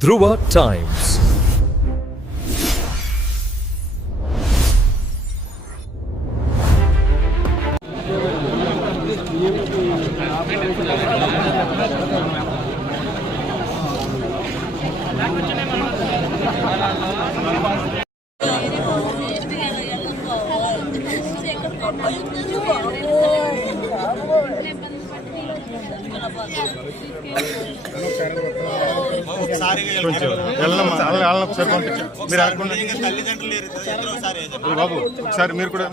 Dhruva Times. ఒకసారి పంపించారు మీరు అనుకున్న బాబు ఒకసారి మీరు కూడా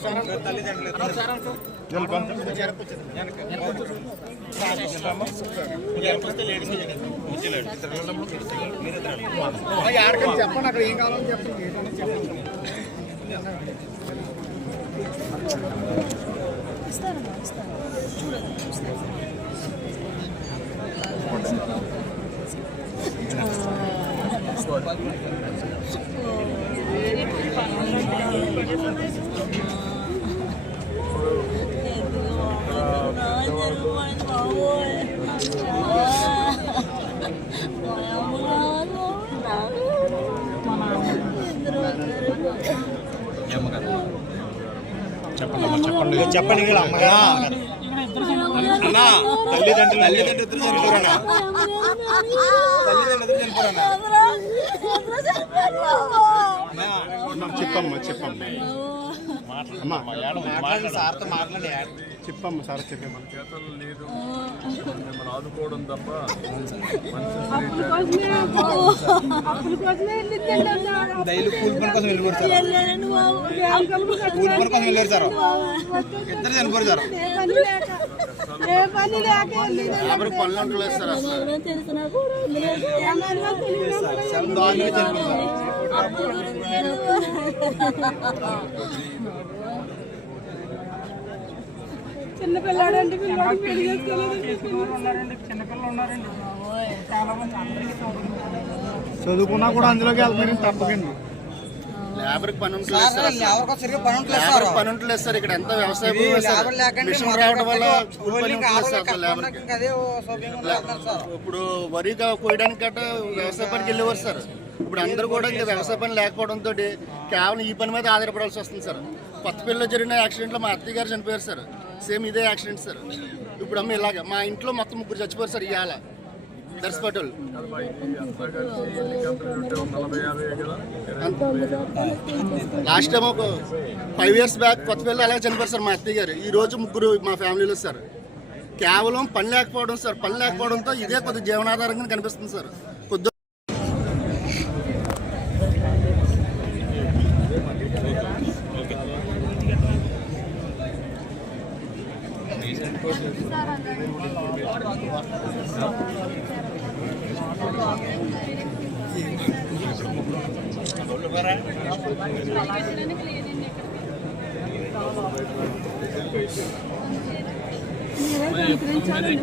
చెప్పండి అక్కడ ఏం కావాలని చెప్పండి. చెప్పండి చెప్పమ్మా చెప్పమ్మా సార్ చెప్పమ్మా ఆదుకోవడం తప్ప కూలి పని కోసం వెళ్ళిపోతారు సార్ ఇద్దరు చనిపోరు సార్ పనులు లేదు సార్ చిన్నపిల్లాడంటే పెళ్లి చేసుకోలేదు. చిన్నపిల్లలు ఉన్నారండి చాలా మంది చదువుకున్నా కూడా అందులోకి వెళ్తారు తప్పకండి. లేబర్ పని ఉంటలేదు సార్. ఇక్కడ ఎంత వ్యవసాయ మిషన్ రావడం వల్ల ఇప్పుడు వరి కోయడానికి గట్ట వ్యవసాయ పనికి వెళ్ళేవారు సార్. ఇప్పుడు అందరూ కూడా ఇంకా వ్యవసాయ పని లేకపోవడంతో కేవలం ఈ పని మీద ఆధారపడాల్సి వస్తుంది సార్. కొత్తపల్లిలో జరిగిన యాక్సిడెంట్లో మా అత్తయ్య గారు చనిపోయారు సార్. సేమ్ ఇదే యాక్సిడెంట్ సార్. ఇప్పుడు అమ్మ ఇలాగ మా ఇంట్లో మొత్తం 3 చచ్చిపోయారు సార్. ఇవాళ దర్శపటోళ్ళు లాస్ట్ టైం ఒక 5 years బ్యాక్ కొత్తపల్లి అలాగే చనిపోయారు సార్ మా అత్తయ్య గారు. ఈ రోజు 3 మా ఫ్యామిలీలో సార్. కేవలం పని లేకపోవడం సార్. పని లేకపోవడంతో ఇదే కొద్ది జీవనాధారంగా కనిపిస్తుంది సార్. కొద్ది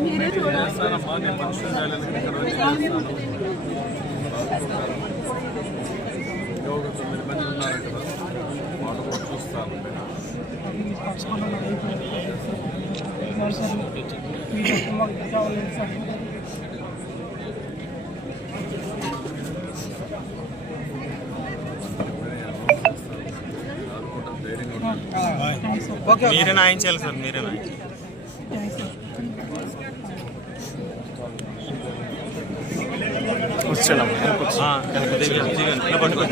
మీరే చూడాలి. మీరే నాయించాలి సార్. మీరే వచ్చాను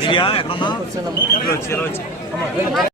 దివ్య ఎక్కడున్నా వచ్చి